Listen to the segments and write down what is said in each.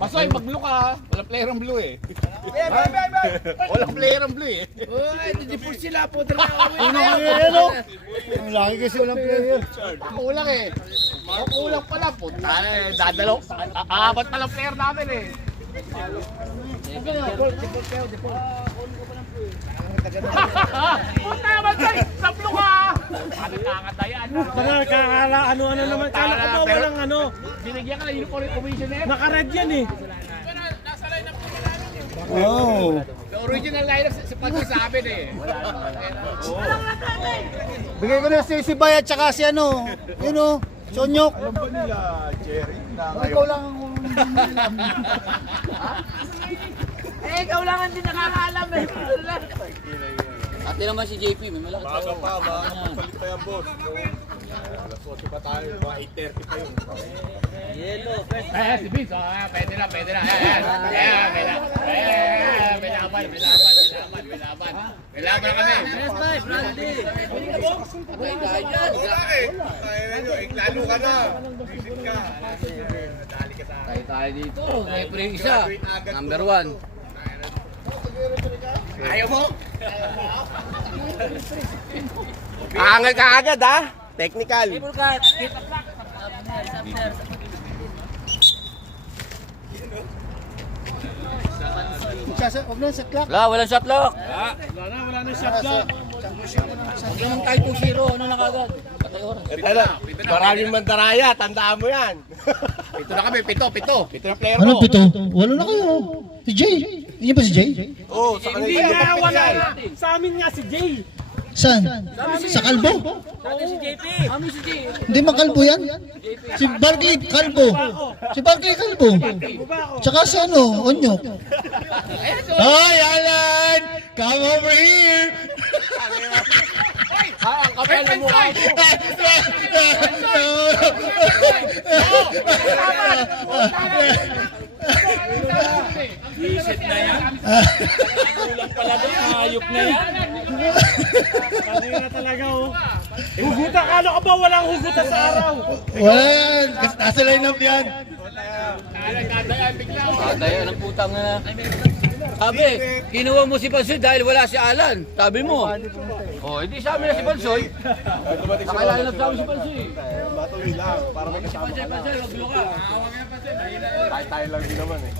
Pasoy, mag-blue ka. Walang player ang blue eh. Walang player ang blue eh. Uy, hindi po sila po talaga. Ano kaya yan o? Ang laki kasi walang player. Kulang eh. Kulang pala po. Dadalaw. Apat pa lang player namin eh. Puta Pasoy, sa blue ka. Ano kakatayan? Nakakala, ano naman. Kala ko ba walang ano? Binigyan ka ng uniform commissioner. Naka-red yan eh. Oh. The original lineup sa pagsasabi eh. Bigay ko na si Bayat tsaka si ano. Yun o. Sonyok. Alam ba nila, Jerry, na Ikaw lang ang Eh, ikaw lang ang hindi nakakaalam eh. Ate naman si JP, may malaki baga tayo. pa, palit pa yan, boss. Alas 8 pa tayo, mga 8:30 pa yun. Si Vince, pwede na. May laban kami. Yes, bye, Brandy. Abay tayo dyan. Lalo ka na. Visit ka. Dali ka sa Tayo dito. Siyempre yung isa. Number 1. Ayaw mo? Kaangal ka agad ha? Technical. Table cut. Huwag na sa clock. Wala, walang shot lock. Wala na shot clock. Huwag naman tayo 2-0. Ano na kagad? Patay oras. Maraming mandaraya, tandaan mo yan. Pito na kami, pito na player Ano mo. pito? Walo na kayo. Si Jay. Hindi ba si Jay? Oo, sa kanila. wala na. Sa amin nga si Jay. Saan? Sa kalbo? Dati si JP. Kami si J. Hindi makalbo yan? Si Barkley kalbo. Si Barkley kalbo. Tsaka si ano, Onyok. Hi Alan! Come over here! Ang kapal ng mukha mo. Visit na yan. Kulang pala doon. Hayop na yan. Kanina talaga oh. Hugutan, kala ko ba walang hugutan sa araw? Wala yan! Nasa line-up yan! Dahil ang putang na. Sabi, kinuha mo si Pansoy dahil wala si Alan. Sabi mo. Oh, hindi sa amin na si Pansoy. Nakalinap sa amin si Pansoy. Batuloy lang, para may kasama ka na. Pansoy, wag ka. Tayo lang din naman eh.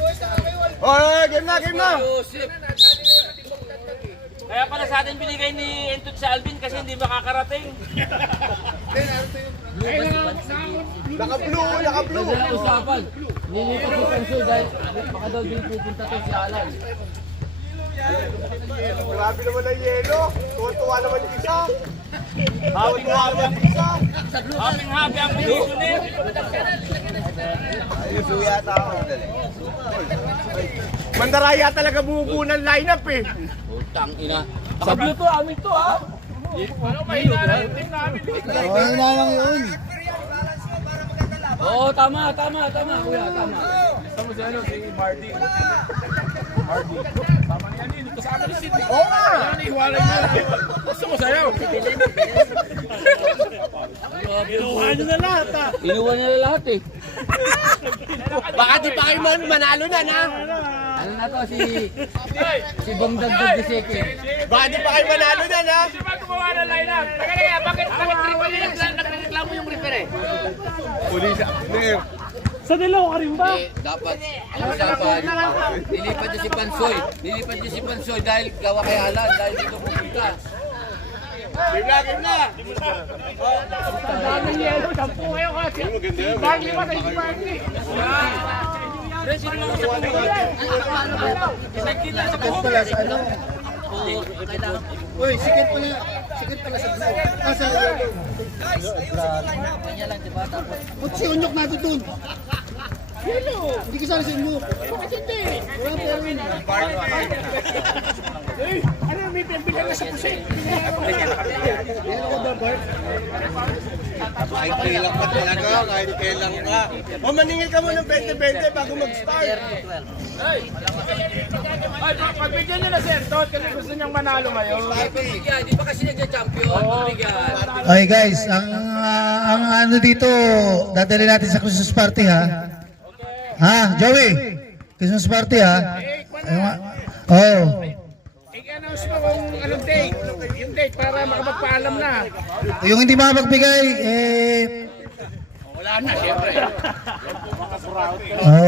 Oh, game na! Joseph. Kaya pala sa atin binigay ni Entot sa Alvin kasi hindi makakarating. Naka-blue! Wala usapan. Nilipat si Pansoy dahil baka daw din pupunta to si Alan. Grabe naman ang yelo. Tuwa-tuwa naman yung isa. Tuwa-tuwa naman yung isa. Happy ang commissioner. Ayun, suya tao. Mandaraya talaga buo ng lineup eh. Putang ina. Sa blue to, amin to ha. Ano na lang yun. Oo, tama kuya, tama. Oo nga. Iwalay mo. Gusto mo sayaw. Kinuha nyo na lahat ha. Inuwan niya na lahat eh. Baka di pa kayo manalo na na. Ano na to si Bongdagdag de Seke. Baka di pa kayo manalo na na. Bakit nagreklamo yung referee? Sa dilaw ka rin ba? Dapat usapan. Nilipat niya si Pansoy. Nilipat niya si Pansoy dahil gawa kay Alan dahil dito pupunta. Game na! Daming yelo. 10 kayo kasi. Barney pa sa si Barney. Uy, sikit pala sa blue. Ah, sa yellow. Ba't si Onyok nato dun? Yellow! Hindi ka sana sa Onyok. Bakit hindi? Wala pa rin. Ano may pembilan na sa pusin? Kahit kailan ka talaga, kahit kailan ka. O maningil ka mo ng 20-20 bago mag-start. Ay, pagbigyan niyo na sir, Todd, kasi gusto niyang manalo ngayon. Pagbigyan, di pa kasi nagja-champion. Pagbigyan. Okay guys, ang ano dito, dadali natin sa Christmas party ha. Ha, Joey? Christmas party ha. Ayun nga. Oh. I-announce mo kung anong date. Yung date para makapagpaalam na. Yung hindi makapagbigay, Wala na, siyempre.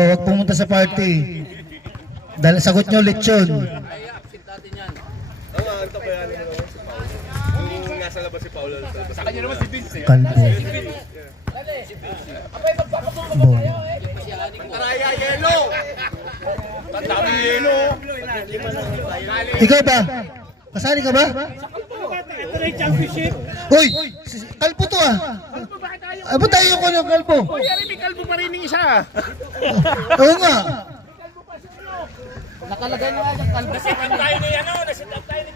wag pumunta sa party. Dahil sagot nyo, lechon. Kung nasa labas si Paolo. Sa kanya naman si Vince eh. Kalbo. Bo. Taraya yelo! Ang daming yelo. Ikaw ba? Kasali ka ba? Ito na yung championship. Uy! Kalbo to ah! Ay, ba't tayo ko ng kalbo? Uy, ari, may kalbo pa rin yung isa. Oo nga.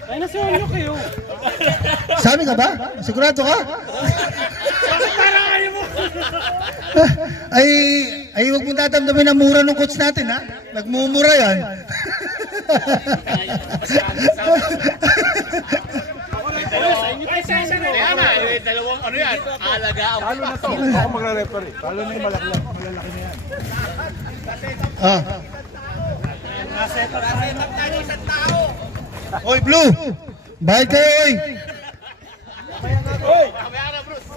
Ay, nasa Onyok kayo. Sabi ka ba? Sigurado ka? Parang ayaw mo. Ay, huwag mong tatamdamin ang mura ng coach natin, ha? Nagmumura yan. Kaya na, dalawang ano yan. Alaga ang Talo na to. Ako magre-referee. Talo na yung malalaki na yan. Ah. Oy, Blue! Bayad kayo, oy! Kamaya na, Bruce.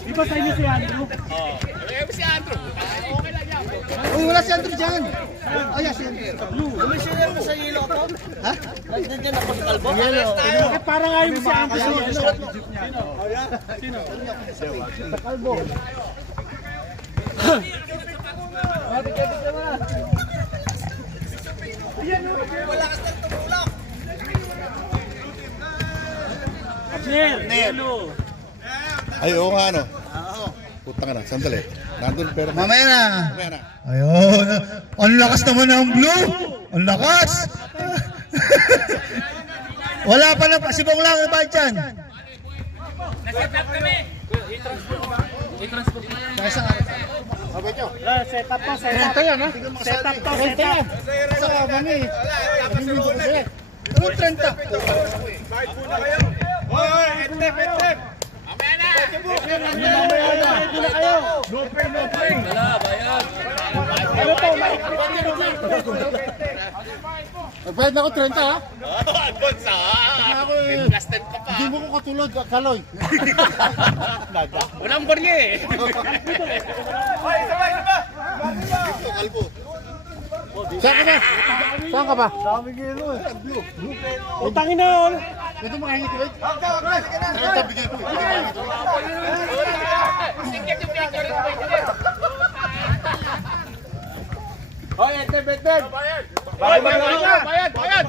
Di ba tayo si Andrew? Eh, si Andrew. Okay lang yan. Uy, wala si Andrew dyan. Ay, si Andrew. Eh, parang ayaw mo si Andrew. Ay, oo nga, ano? Putang ka na, sandali. Nandun pero Mamaya na. mamaya na. Ayun. Ang lakas naman ng Blue. Ang lakas. Wala pa na. Sibong lang ang bayad dyan. Set up to, set up. Set up to, set up. Anong 30? Bayad po na kayo. Hoy, etep, etep! Kamaya na. Wala, bayad. Bayad na ako 30 ha? Advance ah. May plus 10 ka pa. Hindi mo ko katulad, Kaloy. Walang barya eh. Hoy, sabay, sabay! Saan ka ba? Utangin na yun. Ito makahingit ko. Sige yung picture rin. Hoy, etep, etep! Bayad, bayad, bayad.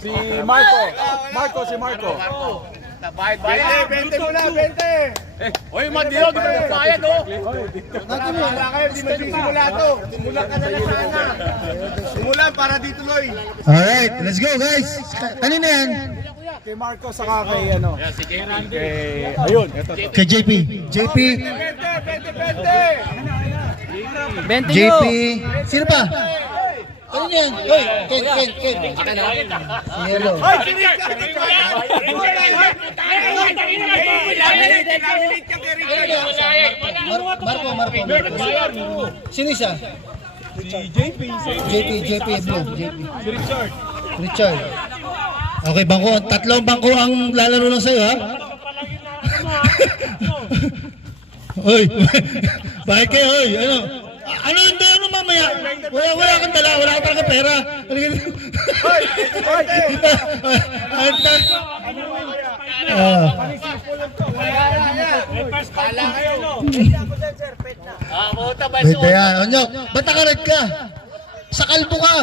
Si Marco. Marco, si Marco. Bayad, bayad. 20 muna, 20! Oy, Mandilo, di ba bayad oh? Wala kayo, di magsisimula to. Simulan ka na lang sana. Simulan para dito, Loy. Alright, let's go guys. Kanina yan? Kay Marco, saka kay ano. Yan, si Jay Randy. Ayun, ito. Kay JP. JP. 20! JP. Sino pa? Ano yan? Oy, Ken. Yellow. Marco. Sino isa? JP Blue. Richard. Okay, bangko. Tatlong bangko ang lalaro lang sa'yo, ha? Oy, bakit kayo, oy? Ano mamaya? Wala kang dala, wala kang talaga pera. Puta ba Wait, yan. Onyok, ba't nakared ka? Sa kalbo ka.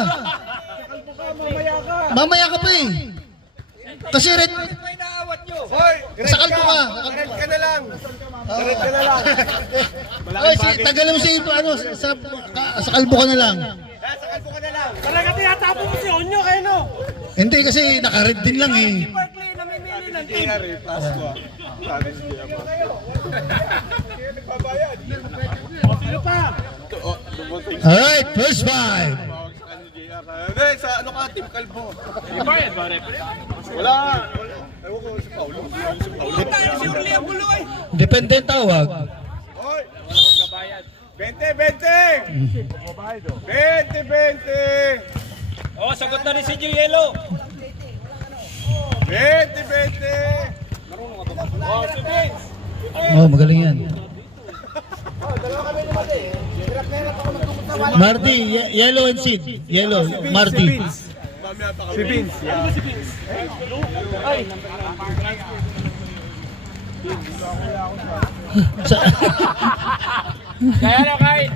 Mamaya ka pa eh. Kasi red. Hoy, Sa kalbo ka. Red ka na lang. Red ka na lang. Ay, tagal mo sa kalbo ka na lang. Sakal po ka na lang. Talaga tinatapo mo si Onyok kayo, no? Hindi kasi nakared din lang eh. Berkeley, namimili ng team. Sino pa? Alright, first five. Hindi, sa ano ka, Team Kalbo. Bayad ba, referee? Wala. Depende ang tawag. 20. 20. Oh, sagot na rin si Yelo. 20. Oh, si Vince. Oh, magaling yan. Marty, yellow and seed. Yellow, Marty. Si Vince. Kaya na kay.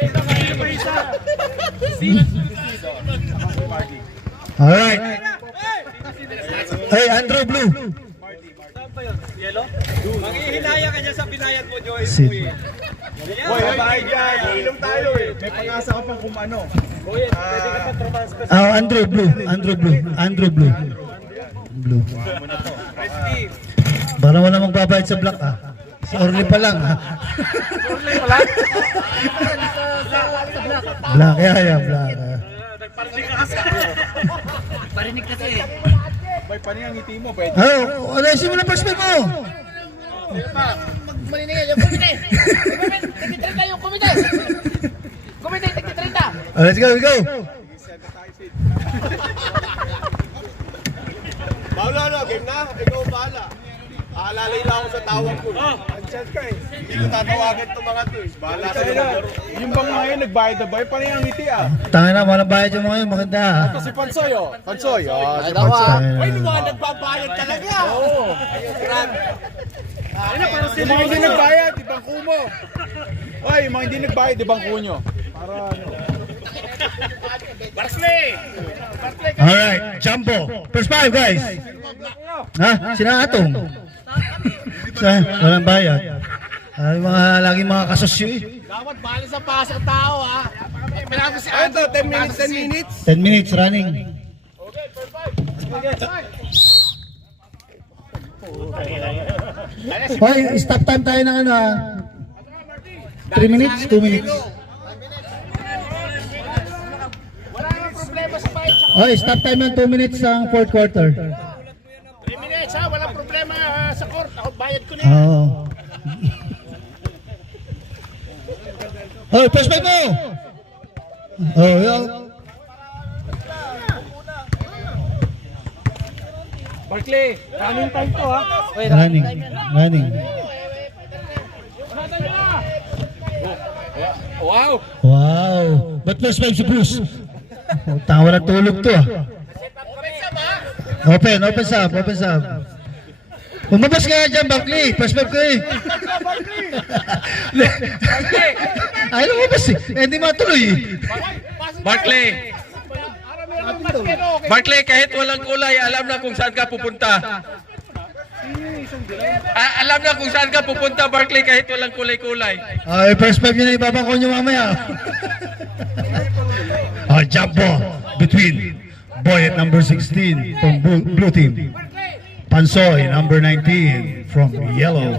Ito kay Brisa. Alright. Hey, Andrew Blue. Manghihinaya ka dyan sa binayad mo, Joy. Seed. Boy, bahay dyan. Inom tayo eh. May pag-asa ka pang kumano. Andrew Blue. Andrew Blue. Andrew Blue. Blue. Para wala magbabayad sa black ah. Sa Orly pa lang ah. Black, yeah, black. Parinig kasi. May paningang ngiti mo. Pwede. Oh, alisin mo na perspect mo. Maninigay yung kumite. Tigit-30 yung kumite. Kumite, tigit-30. Let's go, we go. Paolo, game na? Ikaw bahala. Aalalay lang ako sa tawag ko. Ansyad ka eh. Hindi ko tatawagan itong mga to eh. Bahala ka na. Yung bang mga yun, nagbayad na ba? Paningang ngiti ah. Tangin na, walang bayad yung mga yun. Maganda ah. Ito si Pansoy oh. Pansoy. Si Tangin Uy, na. mga nagbabayad talaga. Oo. Yung mga hindi nagbayad, ibangko mo. Oy, yung mga hindi nagbayad, ibangko nyo. Para ano. Alright, Jumbo. First five, guys. Ha? Sina Atong? Walang bayad. Ay, laging mga kasosyo eh. Dapat bali sa pasok tao ha. Pinako si Ito, 10 minutes, 10 minutes. 10 minutes running. Hoy, stop time tayo ng ano ah. 3 minutes, 2 minutes. Wala namang problema sa bayad. Hoy, stop time ng 2 minutes ang fourth quarter. 3 minutes ha, walang problema sa court. Ako bayad ko na. Oo. Hoy, first five mo! Oh, yo. Barkley, running time to ha. Running. Running. Wow. Wow. Ba't first five si Bruce? Tanga walang tulog to ah. Open sub, open sub. Umabas ka nga dyan, Barkley. First five ko eh. Ay, lumabas eh. Hindi matuloy eh. Barkley, kahit walang kulay, alam na kung saan ka pupunta. Alam na kung saan ka pupunta, Barkley, kahit walang kulay-kulay. Ay, first five yun na ibabangko nyo mamaya. Jumbo between Boy at number 16 from blue team. Pansoy, number 19 from yellow.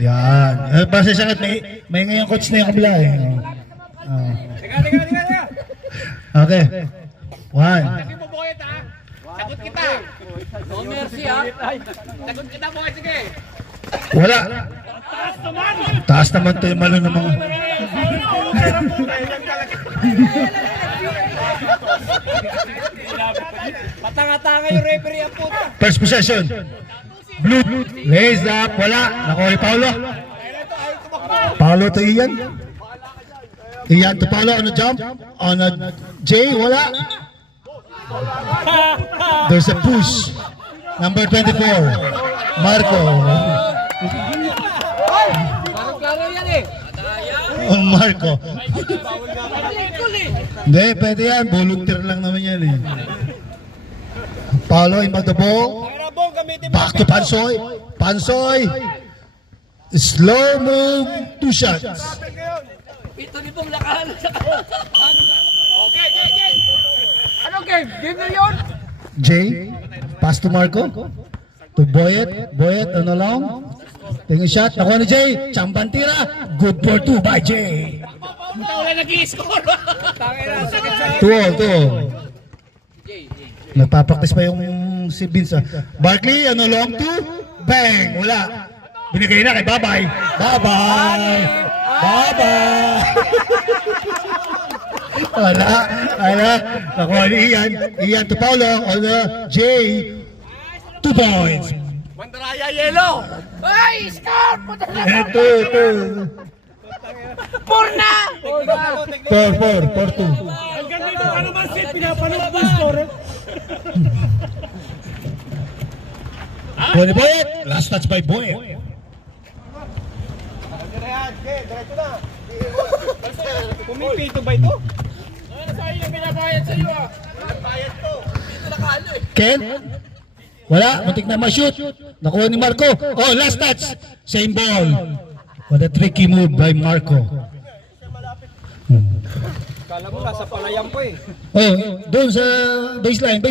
Yan. Basta siya may ngayong coach na yung kabila eh. Okay. One. Hindi mo boyet ha. Sagot kita. No mercy ha. Sagot kita boyet, sige. Wala. Taas naman to yung malo ng mga... Patanga-tanga yung referee ang puta. First possession. Blue. Raised up. Wala. Nakuha Paulo. Paulo to Ian. Ian to Paulo on a jump. On a J. Wala. There's a push. Number 24. Marco. Klaro yan eh. Oh, Marco. Hindi, pwede yan. Volunteer lang naman yan eh. Paulo in the ball. Back to Pansoy. Pansoy. Slow move. 2 shots. Ito ni pong lakahan sa Okay. Ano game? Game na yun? J. Pass to Marco. To Boyet. Boyet on a long. Tingin shot. Nakuha ni Jay. Champan tira. Good for 2 by Jay. Wala nag-i-score. 2-all. Nagpa-practice pa yung si Vince. Barkley, ano long two? Bang! Wala. Binigay na kay Babay. Babay! Babay! Wala. Nakuha ni Ian. Ian to Paulo. On the J. 2 points. Mandaraya yellow. Ay, score! Puta na! Ito. Purna! 4-2. Ang ganda ito, ano man sit, pinapanood mo score. Kuha ni Boyet. Last touch by Boyet. Diretso na. Pumipito ba ito? Ano sa'yo yung binabayad sa'yo ah? Bayad to. Ken? Wala, muntik na ma-shoot. Nakuha ni Marco. Oh, last touch. Same ball. What a tricky move by Marco. Kala mo nasa palayan po eh. Oh, doon sa baseline.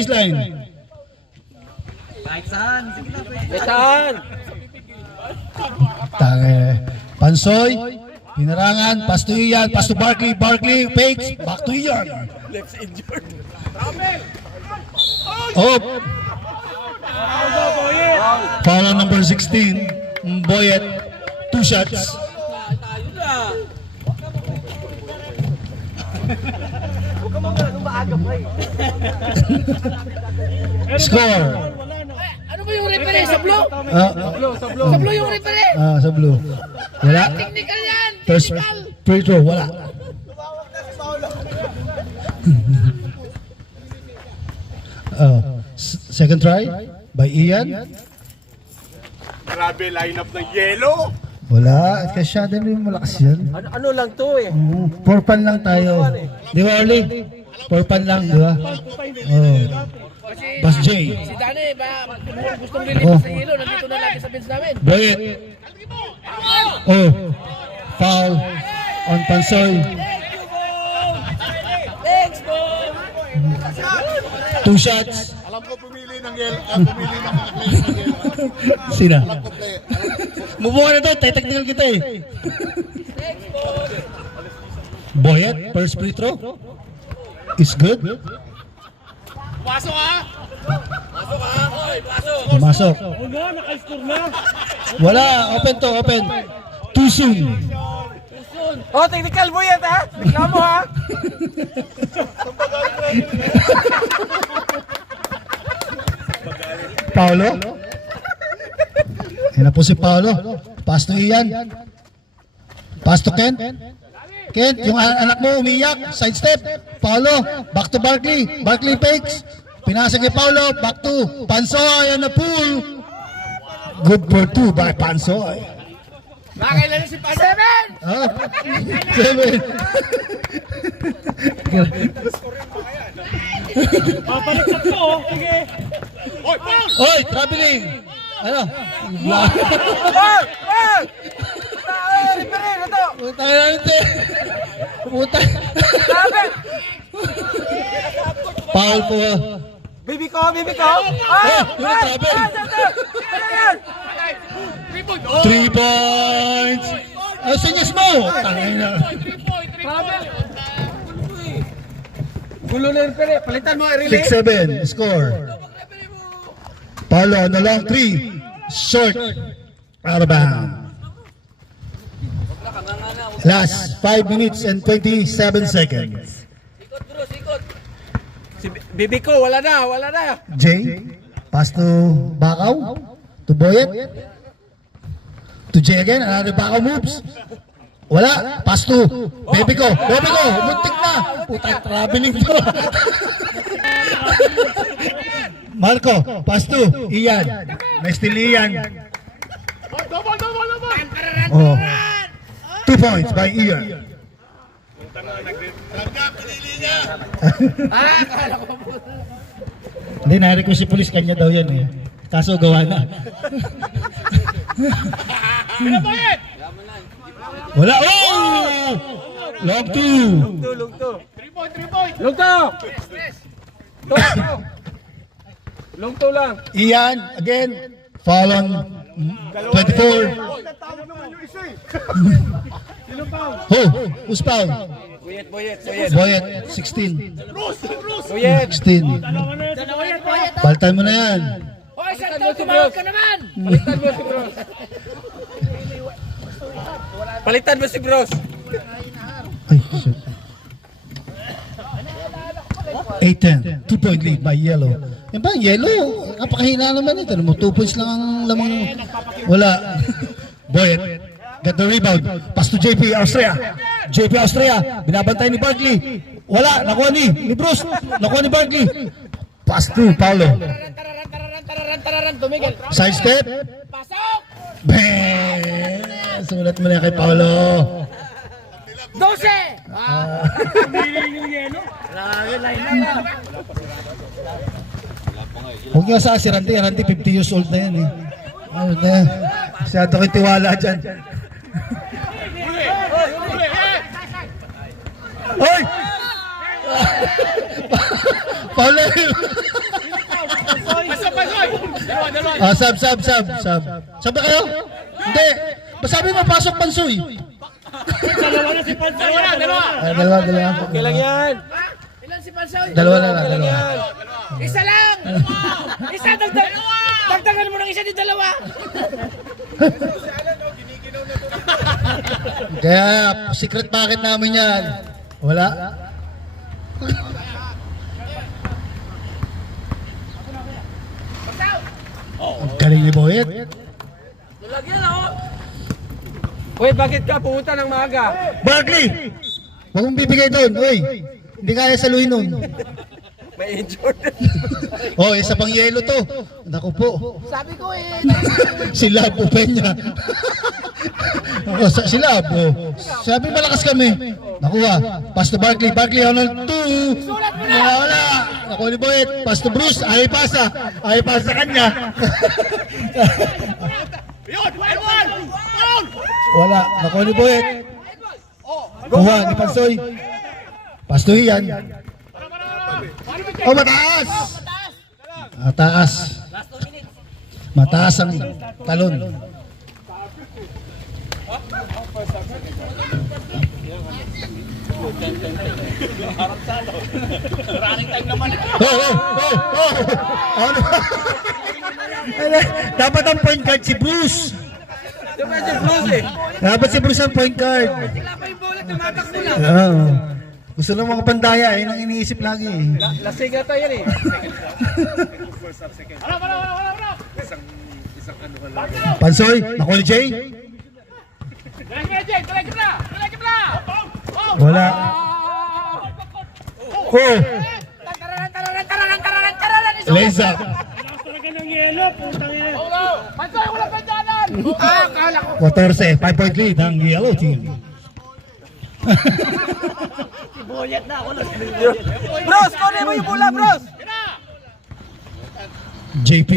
Betan! Pansoy, pinarangan, pass to Ian, pass to Barkley, fakes, back to Ian. Left injured. Oh, foul on number 16, Boyet, 2 shots. Score. Ano ba yung referee sa blue? Sa blue yung referee! Sa blue. Wala. Technical yan! First free throw, wala. Second try by Ian. Grabe lineup ng yellow. Wala, kasi siya din yung malakas yan. Ano lang to eh? For fun lang tayo. Di ba, Orly? For fun lang, di ba? Oh. Bas J. Si Dani ba gustong lilipas sa hilo, nandito na lagi sa bench namin. Boyet. Oh. Foul on Pansoy. Thanks, boy! 2 shots. Alam ko pumili ng yellow. Sina? Alam ko play. Move on na doon, technical kita eh. Boyet, first free throw. Is good. Pasok ha. Pumasok. Wala, naka-score na. Wala, open. Too soon. Oh, technical mo yan ha? Tignan mo ha? Paolo. Yan na po si Paolo. Pass to Ian. Pass to Kent. Kent, yung anak mo umiyak. Sidestep. Paolo. Back to Barkley. Barkley fakes. Pinasa kay Paolo. Back to Pansoy. Yan na pool. Good for 2 by Pansoy. Nakailan si Pasok. 7! Ah, 7. Papaliksak ko, oh. Sige. Oy, traveling. Ano? Referee na to! Puta na natin. Puta. Foul po. Baby ko! Yun ang travel. 3 points. Ang sinyas mo. Tangay na. Gulo na referee. Palitan mo, relay. 6-7. Score. Paulo on the long 3. Short. Out of bounds. Last 5 minutes and 27 seconds. Si Bibi ko, wala na. Jay, pass to Bakaw, to Boyet, to Jay again, another Bakaw moves. Wala, pass to Baby ko, muntik na. Putang traveling to. Marco, pass to Ian. Next to Ian. Oh. 2 points by Ian. Hindi, na-request si police, kanya daw yan eh. Kaso gawa na. Wala. Oh! Long 2. Lungto lang. Ian, again. Foul on 24. Oh, who's foul? Boyet, 16. 16. Baltan mo na yan. Hoy, Santo, tumawag ka naman! Palitan mo si Bros. Ay, shit. 8-10. 2-point lead by Yellow. Yan ba, Yellow? Napakahina naman ito. 2 points lang ang lamang. Wala. Boyet. Got the rebound. Pass to JP Austria. JP Austria. Binabantay ni Barkley. Wala. Nakuha ni Bruce. Nakuha ni Barkley. Pass to Paulo. Tararan, tumigil. Side step. Pasok! Bang! Sumunod mo na kay Paulo. 12! Huwag niyo sa si Randy. Randy 50 years old na yan eh. Ano na yan? Masyado kayo tiwala dyan. Hoy! Paulo! Ah, sab. Sabi kayo? Hindi. Sabi mo, pasok Pansoy. Dalawa. Okay lang yan. Ilan si Pansoy? Dalawa. Isa lang! Isa, dagdagan mo ng isa di dalawa! Kaya, secret packet namin yan. Wala? Ang galing ni Boyet. Uy, bakit ka pumunta ng maaga? Barkley! Huwag mong bibigay doon. Uy, hindi kaya saluhin nun. May injured. Oh, isa pang yelo to. Naku po. Sabi ko Si Labo Peña. Si Labo. Sabi malakas kami. Nakuha. Pass to Barkley. Barkley, Arnold, 2. Wala. Nakuha ni Boyet. Pass to Bruce. Ay pasa kanya. Wala. Nakuha ni Boyet. Kuha ni Pansoy. Pass to Ian. Oh, mataas! Mataas ang talon. Ano? Dapat ang point guard si Bruce. Dapat si Bruce ang point guard. Gusto ng mga pandaya, yun ang iniisip lagi. Lasing ata yan eh. Pansoy, nakuha ni Jay? Wala. Oh! Leza. Pansoy, wala pa dyanan! 14, 5-point lead ang Yellow Team. Bros, kunin mo yung bola, Bros! JP,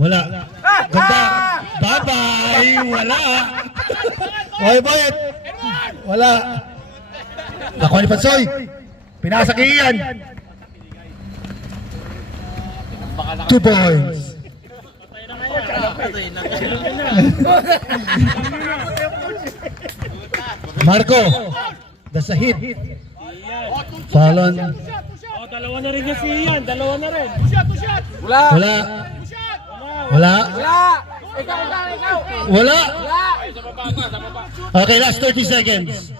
wala. Ganda. Bye-bye, wala. Boy, Boyet. Wala. Nakuha ni Pansoy. Pinasa kay Ian. 2 points. Marco, that's a hit. Fallon. Dalawa na rin niya si Ian, dalawa na rin. Wala! Wala. Wala. Ikaw! Wala. Okay, last 30 seconds.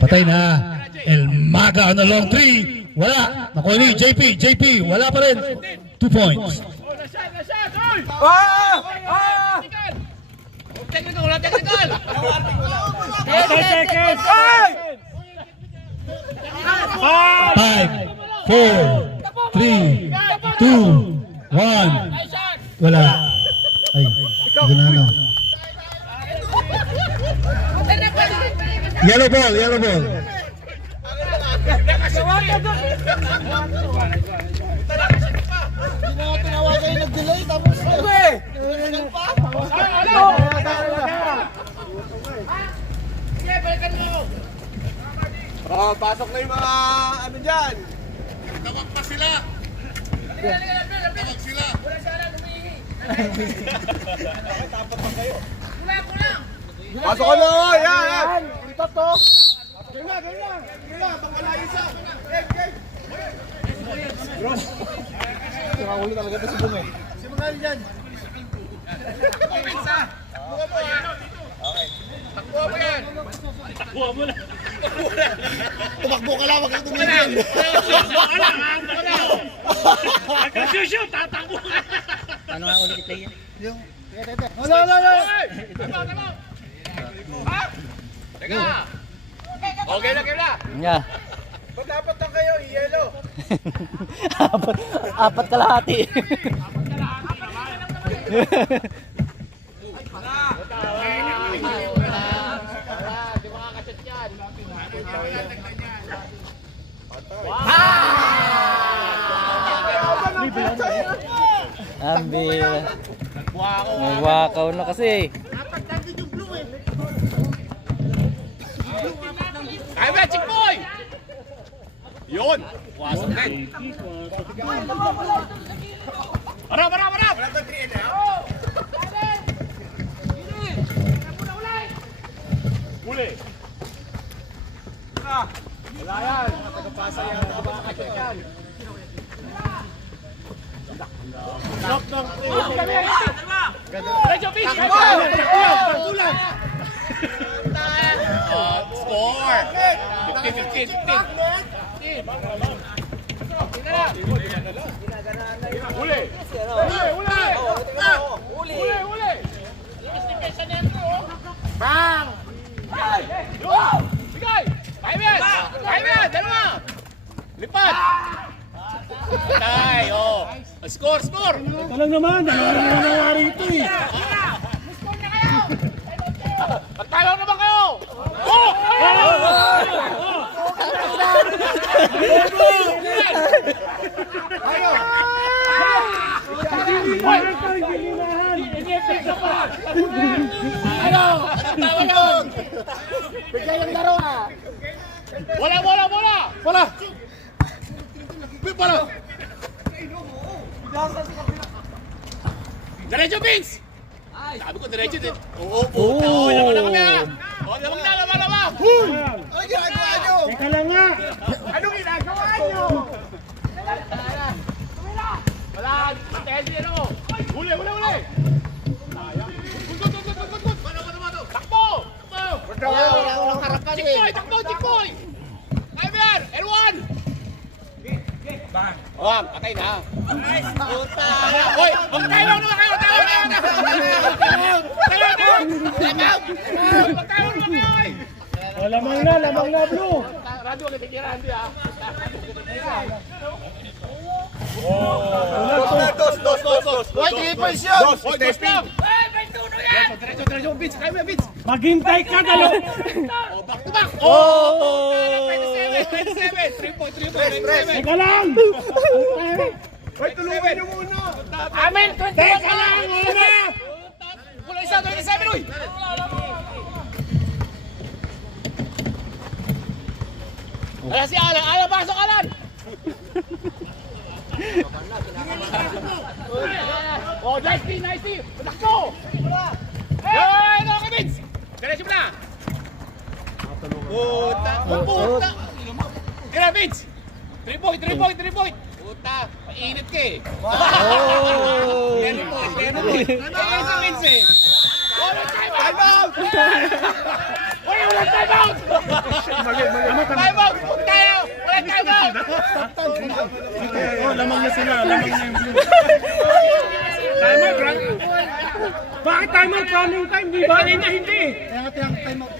Patay na. El Maga on the long 3. Wala. Nakuha ni JP. Wala pa rin. 2 points. Technical! 10 seconds! 5, 4, 3, 2, 1. Wala. Ay, hindi na ano. Yellow ball. Pasok na yung mga ano dyan. Tawag pa sila. Tawag sila. Pasok ka na! Yan! Ito to. Game na! Pag wala isa! Game! Nakahuli talaga ito si Bung eh. Si Bungal dyan. Tumakbo ka lang, wag kang tumigil. Ano nga ulit play yan? Yung, tete. No. Teka! Okay na, game na! Yeah. Ba't dapat lang kayo? Yellow! Apat kalahati. Di makakasot yan. Ambi. May wakaw na kasi. Kaya ba, chick boy! Yun! Wasok din. Para! Huli! Wala yan! Tagapasa yan! Tagapasa yan! Diretso, Pete! Score! 15. Huli! Bang! Bigay! Kaya yan! Dalawa! Lipat! Tay, oh! Score! Ito lang naman, nangyari ito eh. Pagtayo naman kayo! Oh! Bigay yung laro ah. Bola! Diretso, Vince! Sabi ko, diretso din. Oo, laman na kami ha! Lamang na! Ano ginagawa nyo? Teka lang nga. Anong ginagawa nyo? Wala! Patayin din ako! Huli! Takbo! Walang harapan eh. Takbo! Kaya ba yan? L1! Oh, patay na. Hoy, magtayo naman kayo! Magtayo naman kayo! Lamang na, Blue. Radio, nagkikira, hindi ah. Dos. Hoy, 3 points yun! Hoy, dos lang! Diretso, Vince. Kaya mo yan, Vince. Maghintay ka, dalo. Oh, back to back! Oh! 27! 3 point. Teka lang. Hoy, tulungan nyo muna! Amen! 21! Teka lang, una. Wala isa, 27, uy! Wala si Alan! Alan, pasok, Alan! Oh, nice team! Patakbo! Hey, no, Vince! Diretso mo na! Puta! Tira, Vince! 3 point! Puta, mainit ka eh! Clear point! Nakakaya sa Vince eh! Walang time out! Uy, walang time out! Time out! Huwag tayo! Walang time out! Lamang na sila, lamang na yung Blue. Timer, bakit timer? Running time, di ba? Hindi. Kaya time out.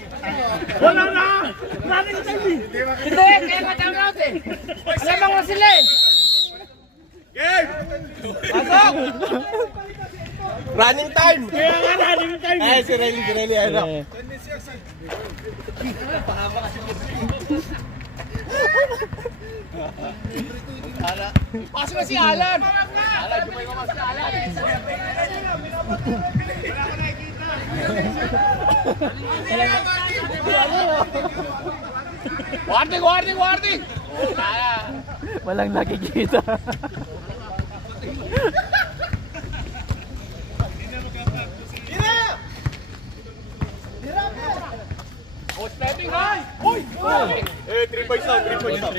Wala na! Running time eh. Hindi, kaya nga time out eh! Alam mo sila eh! Game! Pasok! Running time! Kaya nga running time eh. Ay, si Relly, ano? Pasok na si Alan! Alan, jumay ko mas si Alan! Warning! Walang nakikita. Hirap! Eh, 3 points now, 3 points now.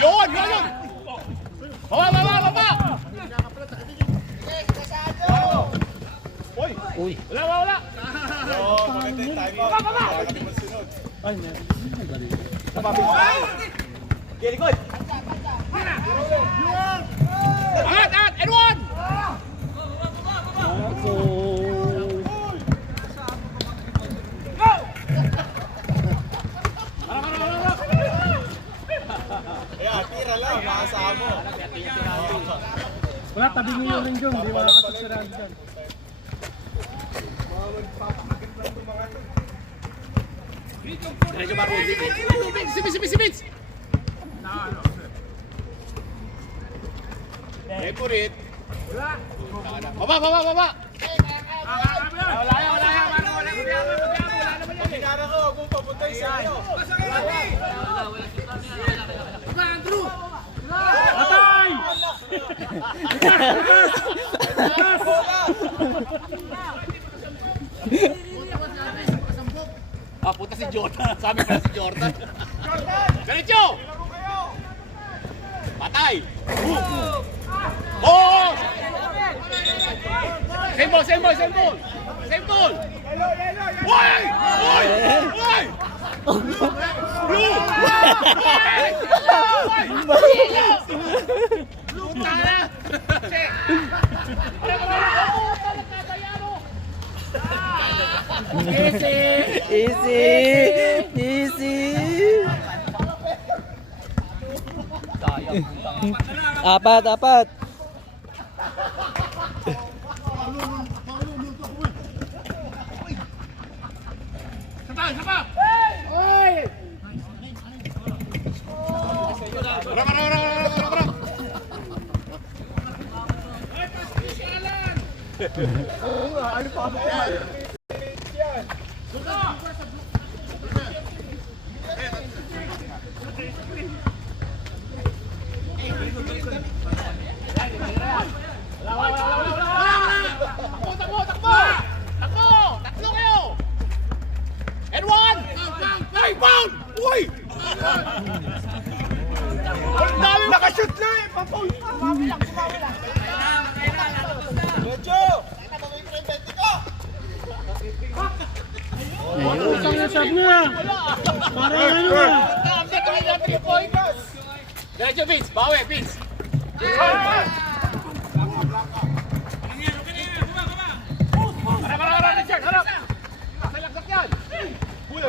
Yun! Baba! Uy. Wala! Oh, maganda yung time out. Baka di masunod. Ay, meron. Angat! N1! Ayan, tira lang, makasama mo. Wala, tabi mo yun rin dyan. Di makakasasiraan dyan. Diretso ba, Rudy? Sibit! Favorite. Baba! Pinara ko, kung papuntay sa ano. Patay! Punta si Jordan. Sabi pala si Jordan. Diretso! Patay! Oh! Same ball! Uy! Blue! Blue! Tara! Apat. Takbo kayo! N1! Ay, pound! Uy! Ang dami Nakashoot lang eh, papaul. Isang nasab mo ah. Parang ano ah. Diretso, Vince! Bawi, Vince! Harap, Richard! Harap! Malagsak yan! Uli.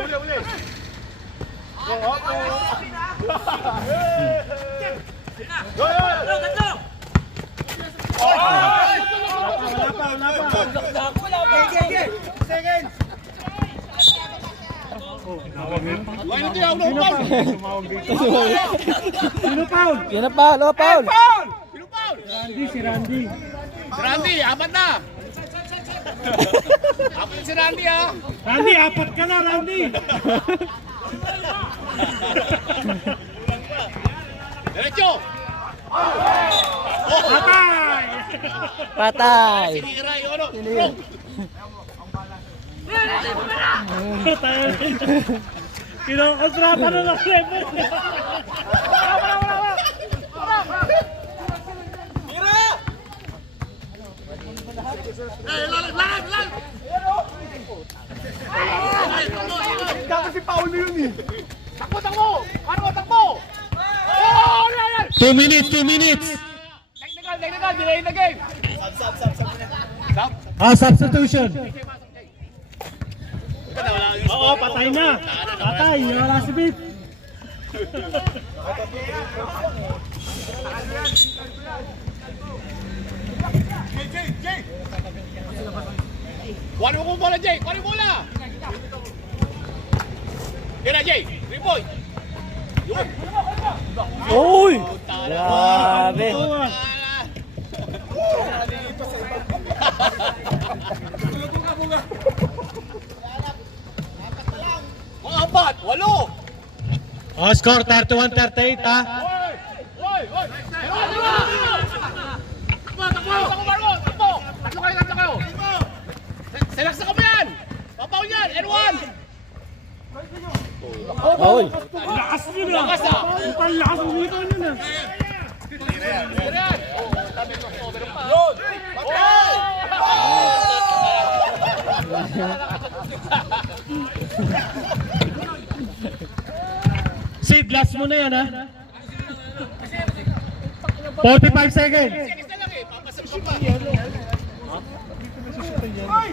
Why not you no foul? Sino foul? Yan na pa, Paul. Sino foul? Randy, si Randy. Si Randy, apat na! Apat na si Randy, ha? Randy, apat ka na, Randy. Diretso! Patay! Patay. Sinira yung ano? Bro! Patay. Kinokontrata na ng referee. Kasi paul na yun eh. Takbo! Takbo! Oh! Yan! 2 minutes, 2 minutes. Technical, delay in the game! Stop! Substitution. Oo, patay na. Patay, wala si Bit. Kuha mo kung bola, Jay! Kuha mo bola! Yan na, Jay! 3 point! Yun! Uy! Tala! Grabe. Mga apat! 8! Score 31-38 ha. Hoy! Takbo! Takbo kayo! Sid, last mo na yan, ha? 45 seconds. Oy!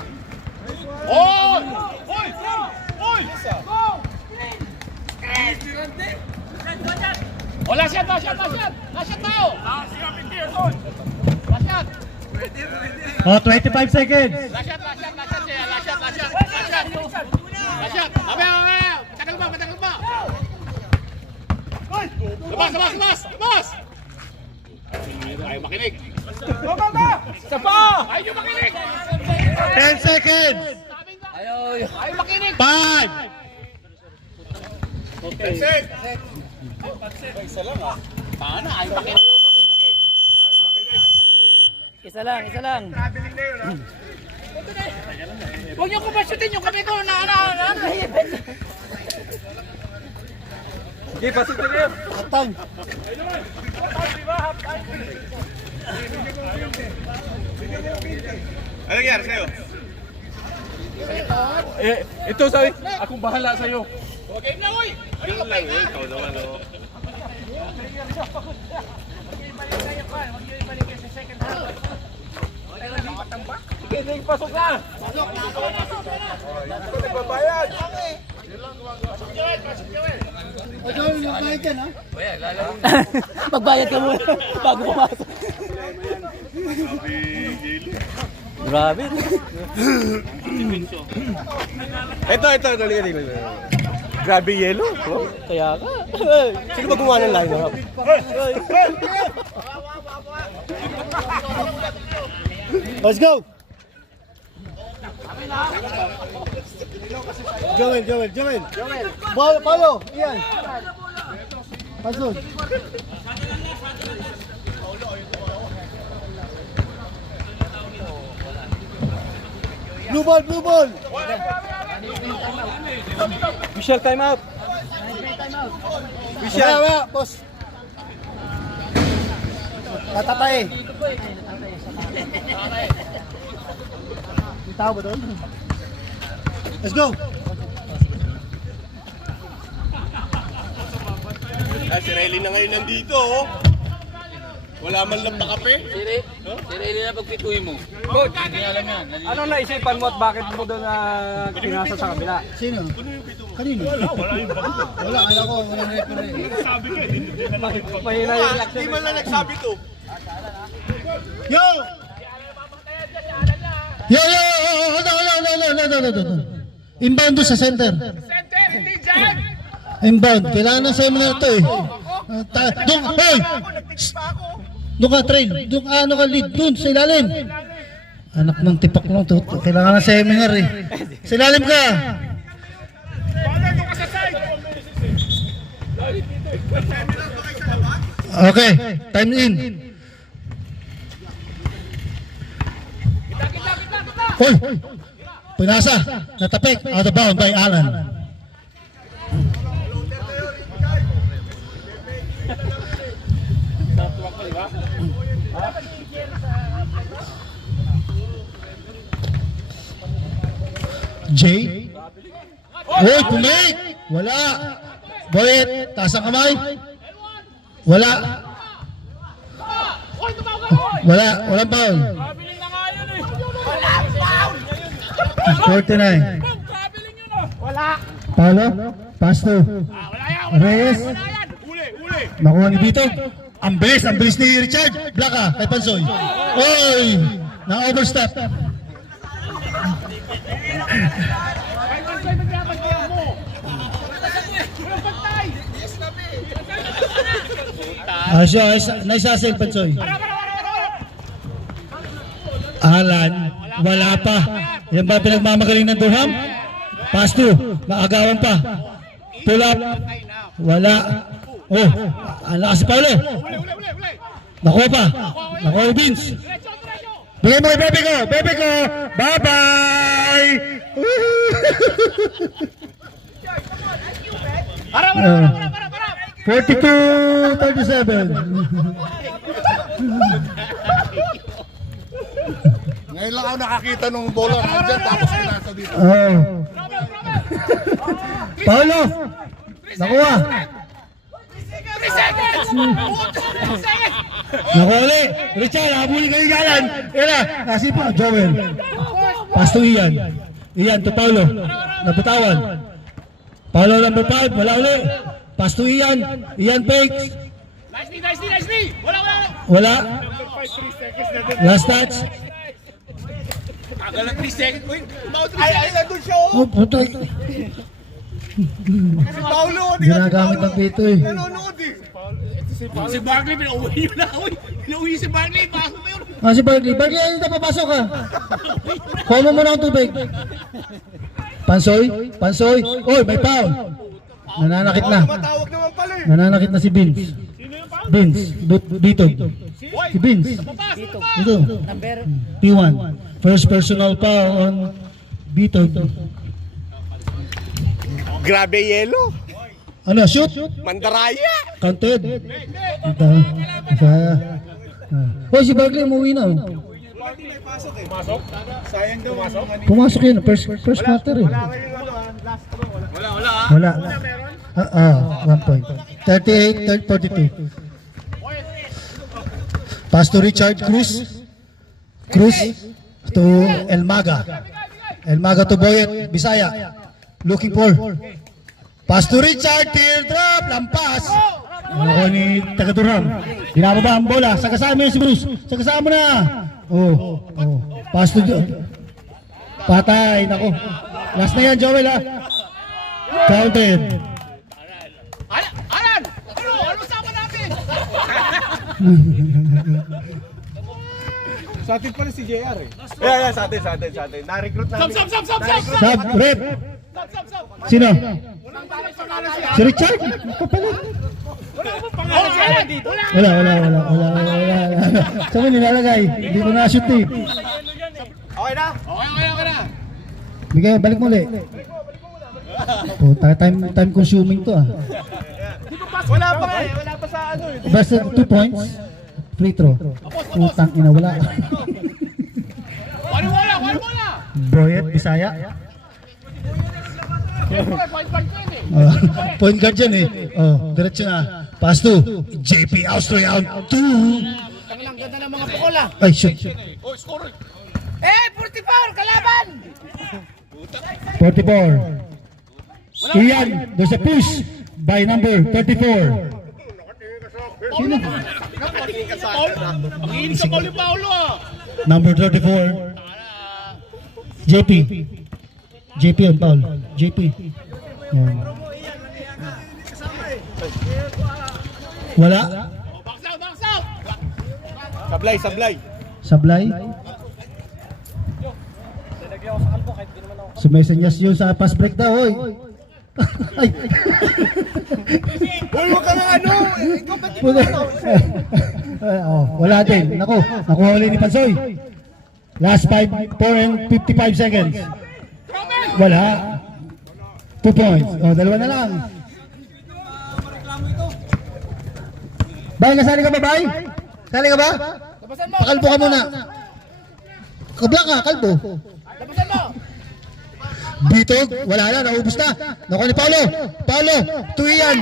Oy! Oy! Oh, last shot tayo! Last shot! Oh, 25 seconds. Last shot! Mamaya! Patagal ba? Labas! Ayaw makinig! Ayaw makinig! 10 seconds. Ayaw makinig! 5. Paano? Ayaw makinig! Isa lang. Huwag niyo kumasyutin yung kamay ko na Sige, pasok na kayo. Ano nangyari sa'yo? Ito sabi, akong bahala sa'yo. Okay na, oy! Ano ka pa? Ikaw naman, oh. Sige, pasok na. Magbayad ka muna bago pumasok. Grabe. Ito, dali. Grabe yellow. Kaya ka. Sino ba gumawa ng line-up? Let's go. Joel. Palo. Iyan. Pasok. Blue ball. Michelle, time out. Wala, boss. Tatatay. May tao ba doon? Let's go. Si Riley na ngayon nandito, oh. Wala man lang na kape. Sirili na pagpituin mo. Hindi alam yan. Anong naisipan mo at bakit mo doon pinasa sa kabila? Sino? Kanino? Wala, ayaw ko. Walang referee. Mahina yung reaction. Di man lang nagsabi to. Yo! Hold. Inbound doon sa center. Inbound. Kailangan ng seminar to eh. Doon ka, hoy! Doon ka, train. Doon ka, ano ka, lead. Doon, sa ilalim. Anak ng tipak mo to. Kailangan ng seminar eh. Sa ilalim ka. Okay, time in. Hoy! Pinasa. Natapik. Out of bound by Alan. Jay? Hoy, pumik! Wala! Boyet, taas ang kamay. Wala. Walang foul. 49. Paulo, pass to Reyes. Nakuha ni Dito. Ang bilis ni Richard. Blaka, kay Pansoy. Oy! Na-overstep. Naisasel Pansoy. Alan, wala pa. Yan ba pinagmamagaling ng Duham? Pass to, maagawan pa. Pull up. Wala. Oh, ala si Paulo. Nakuha pa. Nakuha ni Vince. Bigay mo kay Bebe ko. Bye-bye. 42-37. Ngayon lang ako nakakita nung bola nandyan tapos pinasa dito. Oh. Paulo! Nakuha! 3 seconds! 2 seconds! Nakuha ulit! Richard, habulin ka ni Galan! Yan na! Kasi pa, Joel. Pass to Ian. Ian to Paulo. Nabitawan. Paulo number 5, wala ulit. Pass to Ian. Ian fakes. Nicely! Wala! Wala. Last touch. Tagal ng 3 seconds. Uy, about 3 Ay, seconds. nandun siya, Oh, puto. Si Paulo, di ka si Ginagamit Paulo. ng pito eh. Nanonood eh. Si Barkley, pinauwi nyo na. Uy, pinauwi si Barkley. Pasok mo yun. Ah, si Barkley. Barkley, ano na papasok ka? Kuha mo muna ang tubig. Pansoy? Pansoy? Oy, may foul. Nananakit na. Tumatawag naman pala eh. Nananakit na si Vince. Vince, Bitog. Si Vince. Ito. P1. First personal foul on Bitog. Grabe yelo. Ano, shoot? Mandaraya. Counted. Ito. Isa. Oh, si Barkley umuwi na. Oh. Sayang daw. Pumasok yun. First quarter eh. Wala. 1 point. 38, 42. Pass to Richard Cruz. Cruz to Elmaga. Elmaga to Boyet, Bisaya. Looking for. Pass to Richard, teardrop, lampas. Ako ni Tagaduram. Dinababa ang bola. Sagasama yun si Bruce. Sagasama mo na. Oh. Pass to Patay, nako. Last na yan, Joel ha. Counted. Alan! Ano sama natin? Sa atin pala si JR eh. Yeah, sa atin. Na-recruit namin. Stop! Sub, rep. Sino? Si Richard? Kapalit. Wala. Saan mo nilalagay? Hindi mo na-shoot eh. Okay na? Okay na. Bigay, balik mo ulit. Oh, time consuming to ah. Wala pa nga eh. Wala pa sa ano eh. Basta 2 points. Free throw. Utang ina, wala. Wala! Boyet, Bisaya. Point guard yan eh. Oh, diretso na. Pass to JP Austria 2. Ang ganda ng mga pukola. Ay, shoot. Oh, score! 44, kalaban! 44. Ian, there's a push by number 34. Ang inis sa Paulo ah! Number 34. JP. JP on foul. JP. Oh. Wala. Box out! Sablay. Sablay. Sumesenyas yun sa pass break daw, oy. Ay. Uy, huwag ka nga ano. Ikaw ba't di mo Wala. ano? Wala din. Nakuha ulit ni Pansoy. Last 4 and 55 seconds. Wala. 2 points. Dalawa na lang. Bay, nasali ka ba, Bay? Sali ka ba? Pakalbo ka muna. Kabla ka, kalbo. Labasan mo! Bitog, wala na, naubos na. Nakuha ni Paulo. Paulo, to Ian.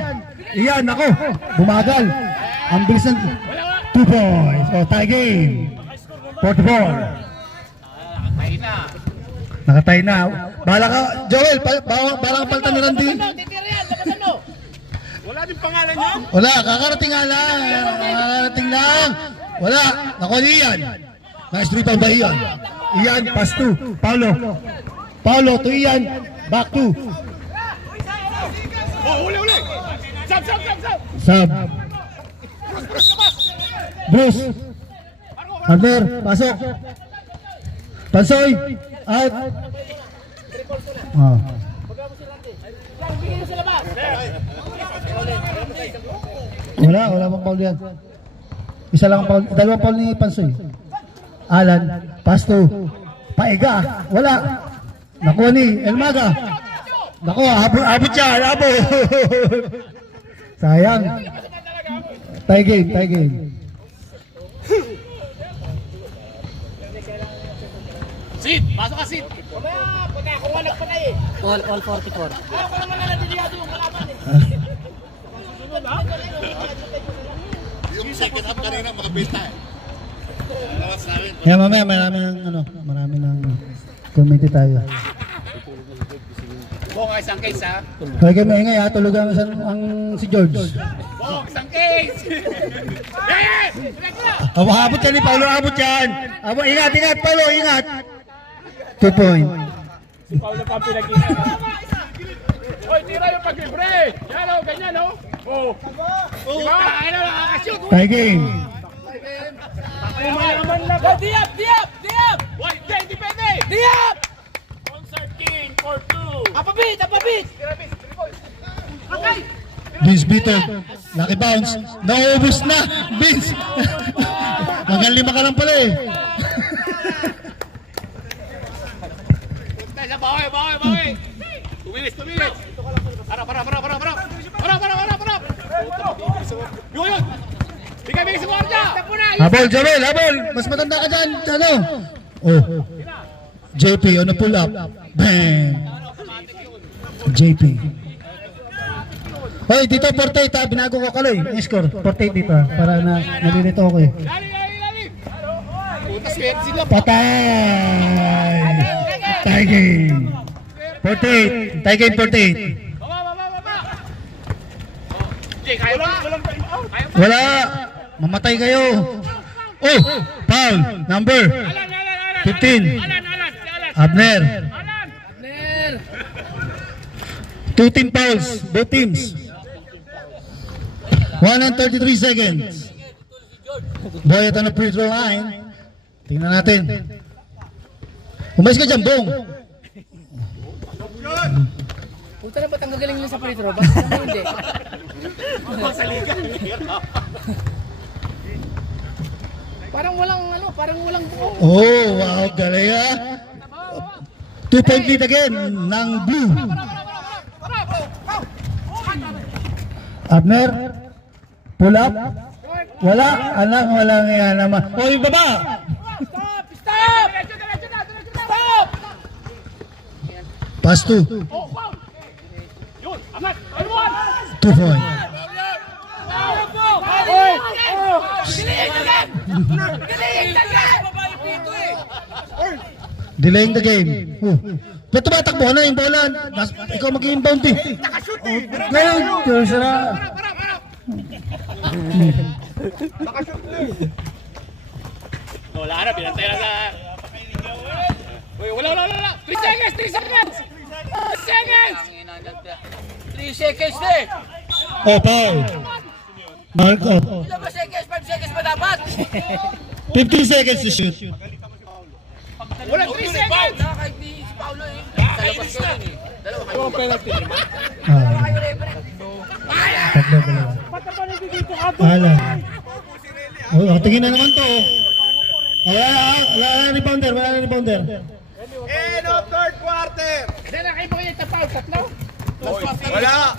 Ian, ako. Bumagal. Ang bilis ng 2 points. Tie game. 44. Nakatay na. Bahala ka, Joel. Bahala ka palitan ni Randy. Titira yan, labasan mo! Wala din pangalan niya? Wala, kakarating nga lang. Kakarating lang. Wala, nakuha ni Ian. Nice rebound by Ian. Ian, pass to Paulo. Paulo to Ian. Back to Oh, uli! Sab! Sub. Bruce. Hunter, pasok. Pansoy. Out. Bigyan mo sa labas! Wala pang foul yan. Isa lang ang foul, dalawang foul ni Pansoy. Alan, pass to Paiga. Wala. Nakuha ni Elmaga. Nakuha, abot siya, abot. Sayang. Tie game. Sid, pasok ka Sid. Mamaya, pati ako nga nagpatay eh. All 44. Ako naman na nadiliyado yung kalaban eh. Yung second half kanina, makabenta eh. Lawas namin. Yan mamaya, marami ng committee tayo. Bong, isang case ha. Okay kayo maingay ha, tulugan ang si George. Bong, isang case. Yes! Abot yan ni Paulo, abot yan. Ingat, Paulo, ingat. 2 point. Hoy, tira yung pag-libre. Yan o, ganyan o. Oh. Diba? Ano, nakakashoot. Tie game. Umayaman na ba? Diap! Wait, hindi pwede. Diap! Concert King for 2. Apabit! Okay! Vince Bito. Lucky bounce. Naubos na. Vince. Hanggang 5 ka lang pala eh. Bawi. 2 minutes. Harap. Yun. Bigay sa guardia. Habol, Joel, habol. Mas matanda ka dyan. Ano? Oh. JP, on a pull up. Bang. JP. Hoy, dito 48 ha. Binago ko kaloy. Score. 48 dito ha. Para na nalilito ako eh. Lali. Putas kaya sila. Patay! Tie game. 48. Tie game 48. Baba. Jay, kaya ba? Wala. Mamatay kayo. Oh, foul. Number 15. Abner. 2 team fouls. Both teams. 133 seconds. Boyet on the free throw line. Tingnan natin. Umayos ka dyan, Bong. Puta na ba't ang gagaling nyo sa free throw? Bakit naman hindi? Parang walang buo. Oh, wow, galing ah. 2-point lead again ng Blue. Abner, pull up. Wala nga naman. Oh, yung baba. Stop! Pass 2. Yun, angat. 2 point. Delaying the game. Ba't tumatakbo na yung bola? Ikaw mag-inbound eh. Ngayon, sira. Wala na, binantay na sa... Wala. 3 seconds! 3 seconds! 3 seconds na eh. Oh, foul. Mark up. 5 seconds pa dapat. 15 seconds to shoot. Wala 3 seconds! Kahit ni si Paulo eh. Sa labas ko yun eh. Dalawa kayo. Alam. Oh, tingin na naman to. Wala na rebounder. End of third quarter. Hindi na kayo yung tapaw, tatlo. Wala.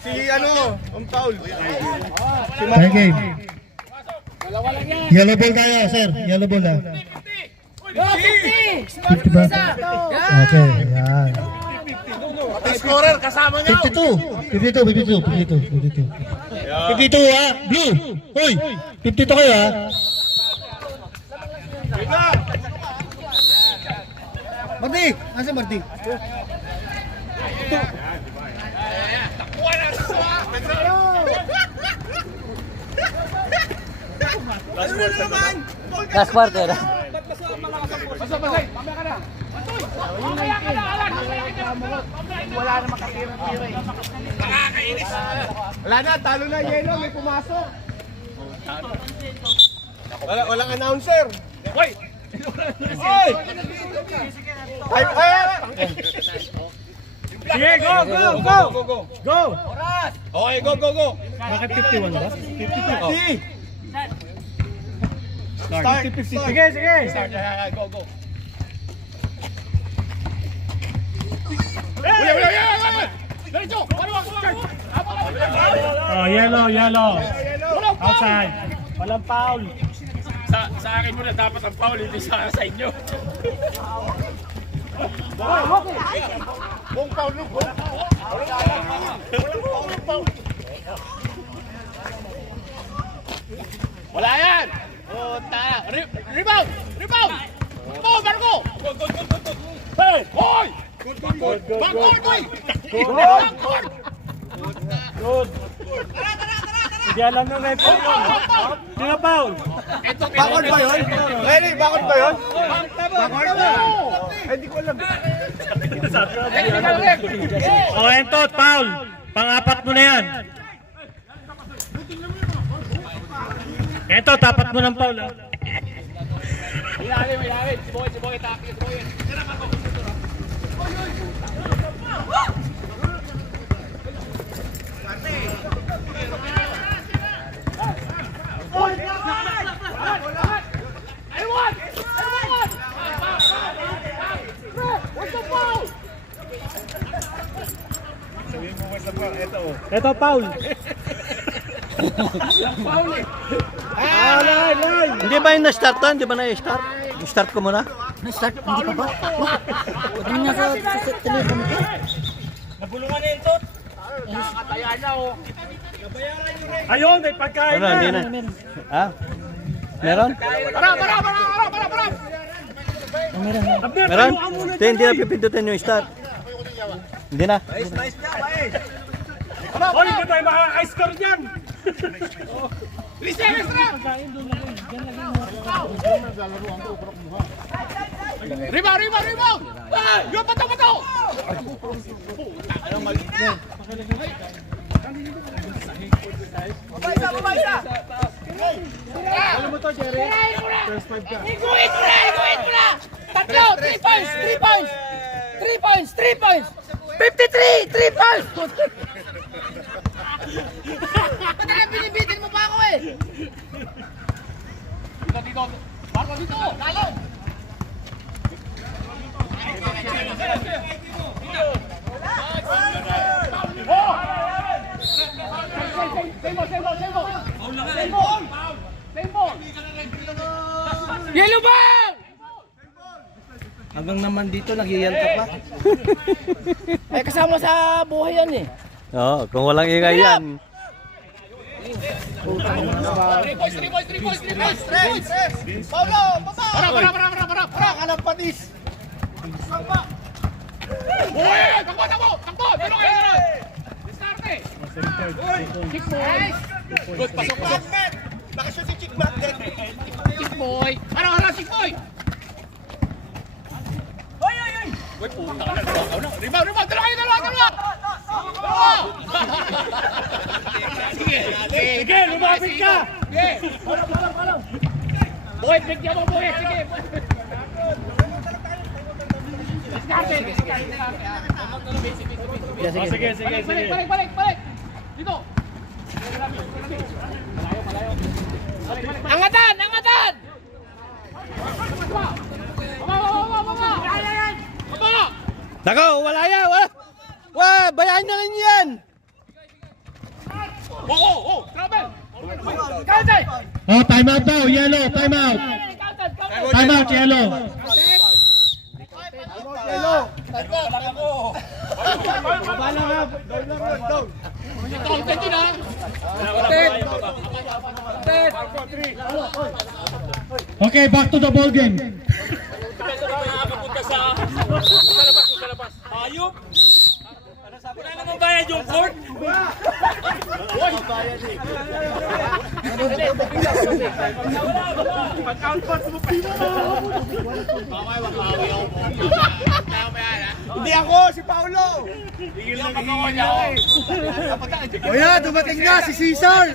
Si ang foul. Tie game. Yellow ball tayo, sir. Yellow ball ah. 50 ba? Okay, yan. Scorer kasama niyo. 52 ha. Blue. Hoy, 52 kayo ha. Marty, nasa Marty? Last quarter. Wala na, talo na Yelo, may pumasok. Walang announcer. Hoy! Oy! Ay! Sige, go! Okay, go! Bakit 51 ba? 50! Start. Sige. Start, go! Wala! Diretso! Oh, yellow. Outside. Walang foul. Sa akin muna dapat ang foul, hindi sa inyo. Wala yan! Puta! Rebound! Rebound! Go, Marco! Hey! Hoy! Backward, boy! Backward! Hindi alam na ito. Sino foul? Backward ba yun? Lenny, bakit ba yun? Bakit ba? Hindi ko alam. Oh, Entot, foul. Pang-apat mo na yan. Entot, tapat mo ng foul, ha? Ilalim. Si Boy, taki, si Boy. Tira, Marco. Ito, foul. Hindi ba yung na-start to? Hindi ba na-start? Start ko muna. Na-start? Hindi pa ba? Hindi nga sa telephone ko. Ayun, may pagkain Ano, hindi na. Ha? Meron? Para! Meron? Hindi na pipindutin yung start. Hindi na. Hoy, hindi tayo makaka-score dyan. Rebound! Yung pato! Alam mo to, Jerry? First 5 ka. Iguit mo na! Tatlo! 3 points! 53! 3 points! Ba't na binibitin mo pa ako eh? Dito! Marco, dito! Lalo! Yellow ball! Hanggang naman dito, nagyayanta pa. Ay kasama sa buhay yan eh. Oo, kung walang ingay yan. 3 points! Paulo! Baba! Para! Alam patis. Uy! Takbo! Pero kayo na! Diskarte! Chick boy! Good, pasok! Nakasya si Chick Bagnet. Chick boy! Ano, Chick boy! Uy, puta ka na! Rebound! Dalawa! Sige, lumapit ka! Sige! Boy, bigyan mo, boy! Sige! Diskarte! Sige! Balik! Dito! Angatan! Baba! Nako, wala yan! Wah, bayaan na rin yan! Oo! Travel! Counter! Oh, time out daw, yellow, time out. Time out, yellow. Content yun ha! Okay, back to the ball game. Ayop! Wala namang bayad yung court! Hindi ako, si Paulo. O yan, dumating na si Cesar.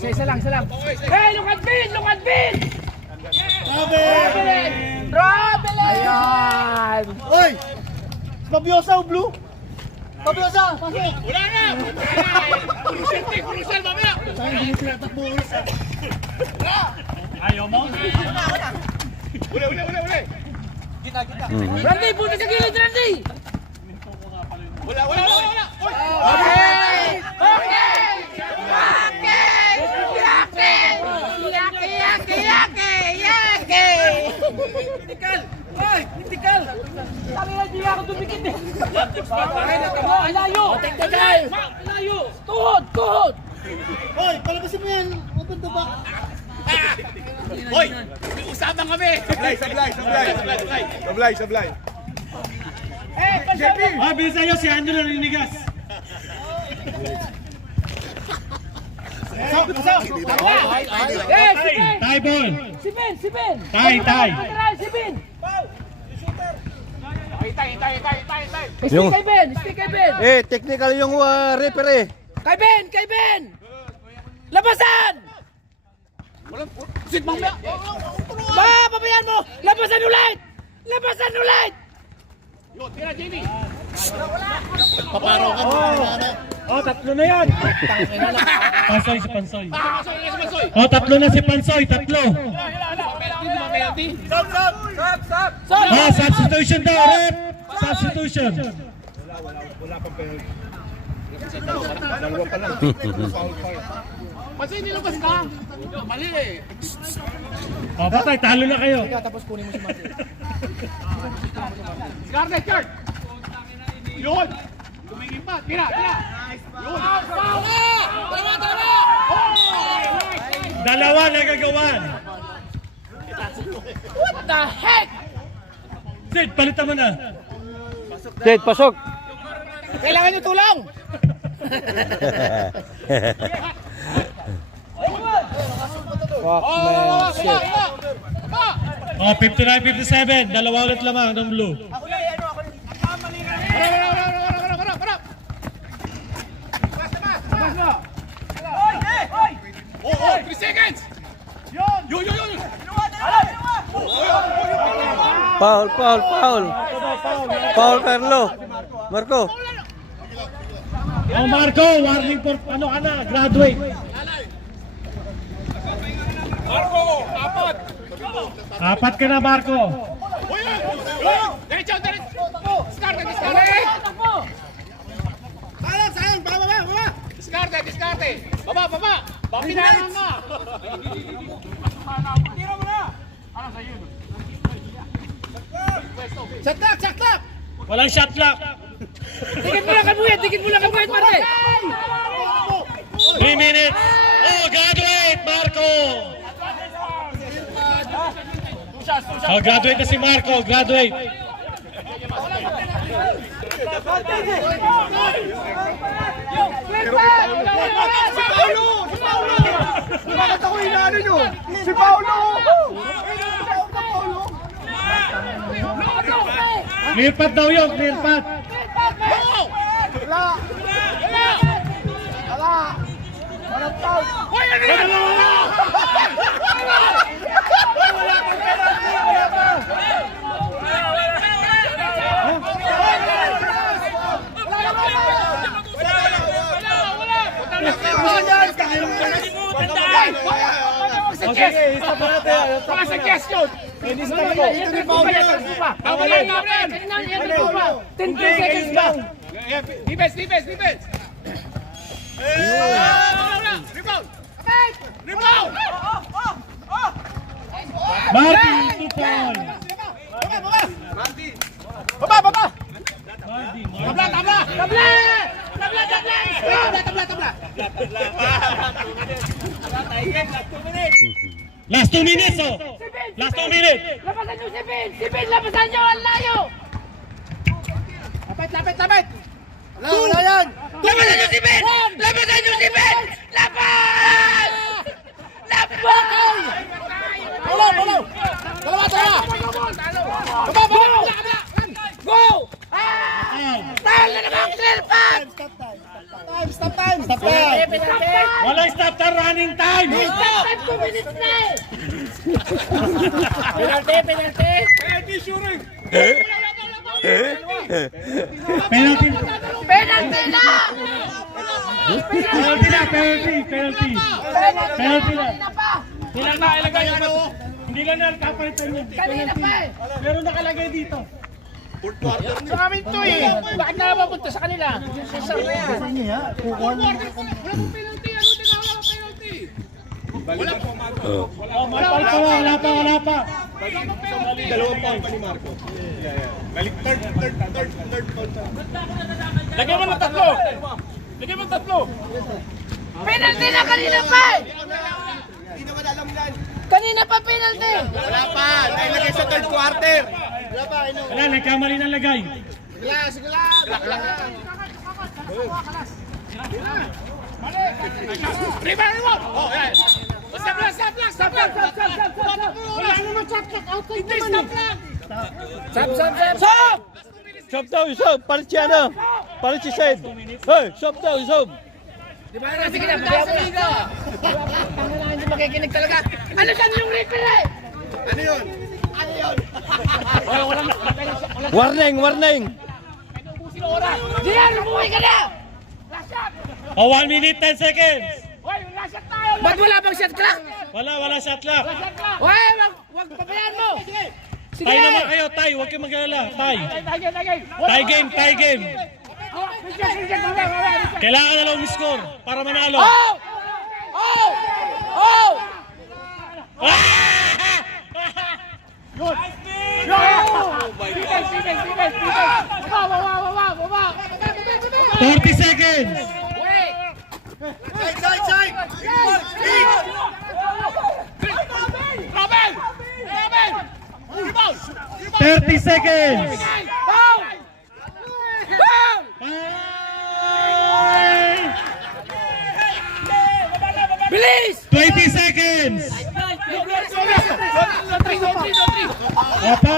Isa lang. Hey, look at Bill! Travel! Ayan! Oy! Mabiosa o blue? Mabiosa! Wala na! Crucial mamaya! Ayaw mo? Uli. Randy, punta sa gilid, Randy! Wala. Tikal! Kanina di ako dumikit eh. Ang layo! Layo! Tuhod! Hoy, palabasin mo yan. Open the back. Hoy, may usapan kami. Sablay. Ah, bilisan nyo si Angelo naninigas. Tie ball. Si Ben! Tie. Si Ben! Tay. Stick kay Ben! Technical yung referee. Kay Ben! Labasan! Sit mamaya. Pabayaan mo! Labasan ulit! Yo, tira, Jamie. Paparo ka mo. Oh, tatlo na yan. Pansoy si Pansoy. Masoy. Oh, tatlo na si Pansoy, tatlo. Penalty. Oh, substitution daw, rep. Substitution. Kasi nilabas ka. Mali eh. Oh, patay, talo na kayo. Scarlett, Kurt. Yun. Tumingin pa. Tira. Yun. Dalawa nagagawan. What the heck? Sid, palitan mo na. Ted, pasok. Kailangan nyo tulong! Oh, 59-57. Dalawa ulit lamang ng blue. Oh, 3 seconds. Yun. Foul, Carlo. Marco. Oh, Marco, warning for graduate. Marco, apat. Apat ka na, Marco. Diretso. Scarlett. Diskarte. Baba. Papinahan na. Tira mo na. Ano sa yun? Saktak! Walang shot clock. Dikit mo lang kabuhat, Marte! 3 minutes. Oh, graduate, Marco. Oh, graduate na si Marco. Graduate. Bakit ako inaano nyo? Si Paolo! Clear path daw yun, clear path. Mga suggestion. Seconds lang! Defense. Rebound. Martin, 2 foul. Baba. Tabla! Last 2 minutes, oh. Last 2 minutes. Labasan nyo si Ben! Labasan nyo! Ang layo! Lapit! Wala yan! Labasan nyo si Ben! Laban! Dalawa! Baba! Go! Talo na naman! Clear path! Stop time! Walang stop time, running time. Stop time! 2 minutes na eh! Penalty! Penalty. Penalty na! Penalty na. Penalty na pa! Ilang na yung ano? Hindi lang nakapalitan yun. Kanina pa eh. Pero nakalagay dito. Sa amin to eh. Bakit na mapunta sa kanila? Sa sir na yan. Wala pa. Dalawang pound pa ni Marco. Balik, third pound. Lagyan mo ng tatlo. Penalty na kanina pa eh. Hindi naman alam yan. Kanina pa penalty. Wala pa, dahil lagay sa third quarter. Wala, nagkamali ng lagay. Rebound mo! Oh, yan. Stop lang! Wala naman stop lang! Hindi, stop lang! Stop daw, stop. Palit siya na. Palit si Said. Hey, stop daw, stop. Sige na, bigyan mo na. Hindi makikinig talaga. Ano saan yung replay? Ano yun? Warning. Diyan, umuwi ka na. 1 minute, 10 seconds. Ba't wala bang shot clock? Wala shot clock. Uy, wag pabayaan mo. Sige. Tay naman kayo, tay. Huwag kayong mag-alala. Tay. Tie game. Kailangan na lang umiscore para manalo. Oh! Baba! 30 seconds. Side! Robin! Rebound! 30 seconds. Foul! 20 seconds. Apa.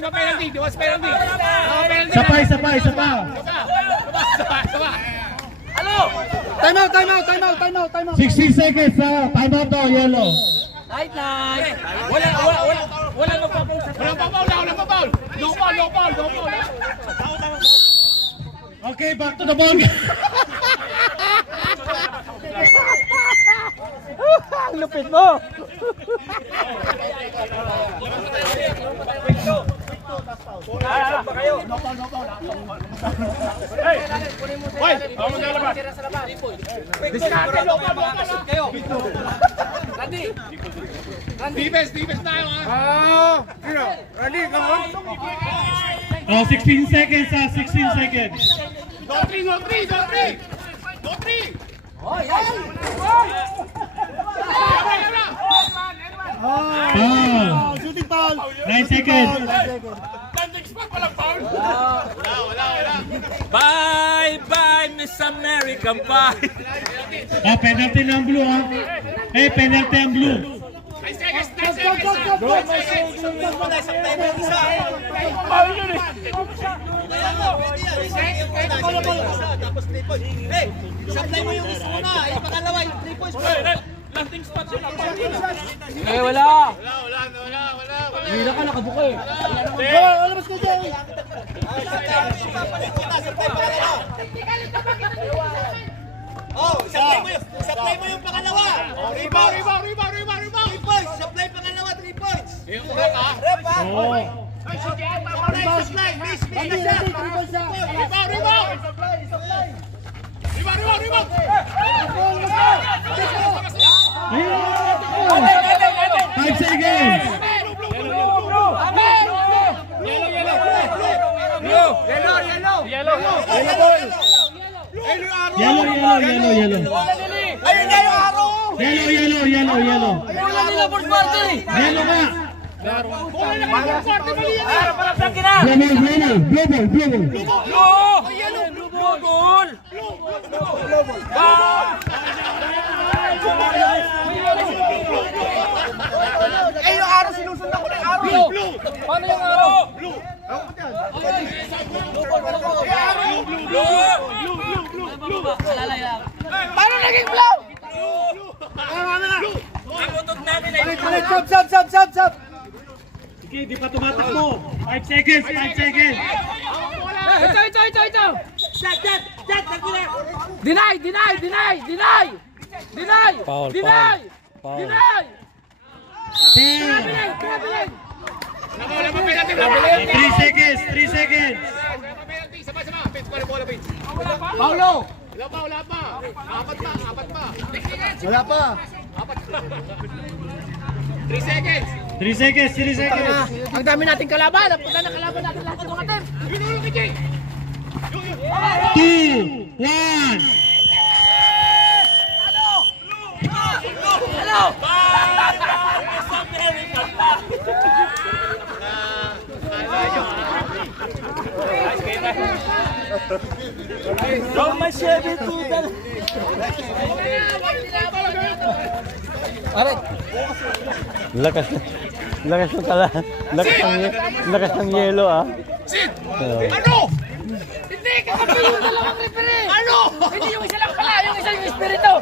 Sabay! Penalty! Di was penalty! Sapay. Time out. 16 seconds. Time out to, yellow. Night. Walang papaul! No ball! Okay, back to the ball. Ang lupit mo. Hoy! Vamos na labas! Diskarte! Defense tayo ha! Oh, 16 seconds. 16 seconds. Go three! Oh. Shooting foul. 9 seconds. Landing spot walang foul! Wala! Bye, Miss American Pie. Penalty ng blue, ha? Penalty ang blue. 9 seconds! Tapos 3 points. Hey, supply mo yung isa muna. Yung pangalawa, yung 3 points. Landing spot yun! Wala. Wala! Hindi ka nakabuka eh. Oh, supply mo yung pangalawa. Rebound! 3 points. Supply pangalawa, 3 points. Yung rep ha? Oh. Supply. Miss na siya. Rebound! 5 seconds. Yellow. Ayun na yung araw. Yellow. Wala nila Force Party. Yellow ka. Blue ball. Yung araw sinusundan ko na yung araw. Paano yung araw? Paano naging blow? Sab. Sige, di pa tumatakbo. 5 seconds. Ito. Deny. Foul. Wala pa penalty. 3 seconds, 3 seconds. Wala pa penalty. Sama. Pitch pa rin bola, pitch. Paulo! Wala pa. Apat pa. Wala pa. 3 seconds. 3 seconds, 3 seconds. Ang dami nating kalaban. Ang punta na kalaban natin lahat ng mga team. Yun, PJ. 2, 1. Ano? Lakas ng yelo ah. Sid! Ano? Hindi, kakampi yung dalawang referee. Ano? Hindi yung isa lang pala, yung isa yung espiritu.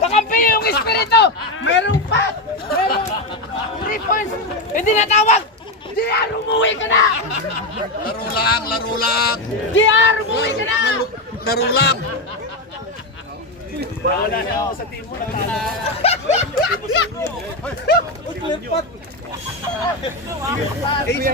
Kakampi yung espiritu. Meron pa. Meron 3 points. Hindi natawag. DR, umuwi ka na. Laro lang. DR, umuwi ka na. Laro lang. Wala na ako sa team mo.